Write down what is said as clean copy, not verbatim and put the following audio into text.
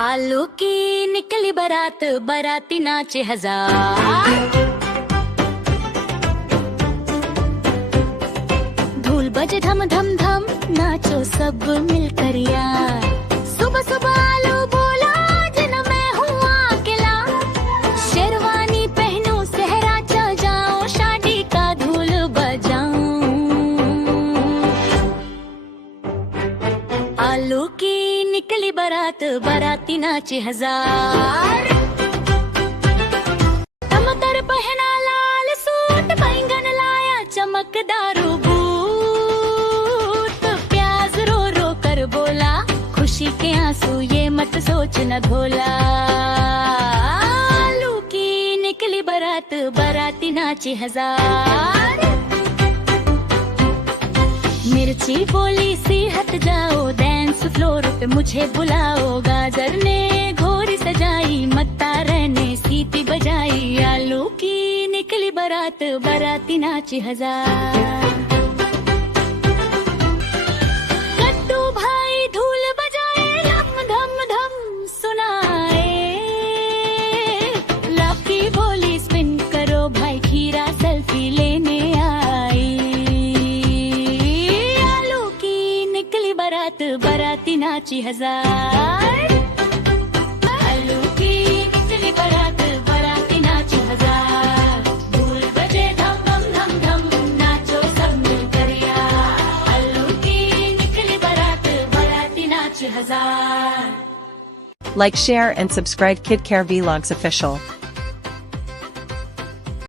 आलू की निकली बारात, बाराती नाचे हजार। धूल बजे धम धम धम, नाचो सब मिलकर यार। सुबह सुबह आलू बोला, जिन मैं हूँ अकेला। शेरवानी पहनूं, सहरा चल जाऊं, शादी का धूल बजाऊं। आलू की निकली बारात, बाराती नाचे हजार। टमाटर पहना लाल सूट, बैंगन लाया चमकदार बूट। प्याज रो रो कर बोला, खुशी के आंसू ये मत सोच न धोला। आलू की निकली बारात, बाराती नाचे हजार। मिर्ची बोली सी हट जाओ, डांस फ्लोर पे मुझे बुलाओ। गाजर ने घोरी सजाई, मत्ता रहने सीटी बजाई। आलू की निकली बारात, बाराती नाचे हजार। कट्टू भाई धूल बजाए, धम धम धम सुनाए। लकी बोली स्पिन करो भाई, खीरा सेल्फी लेने आई। बारात, बाराती नाची हजार। आलू की निकली बारात, बाराती नाची हजार। धूल बजे धम धम धम धम, नाचो सब मिलकर यार। आलू की निकली बारात, बाराती नाची हजार। Like, share and subscribe KidCare Vlogs Official.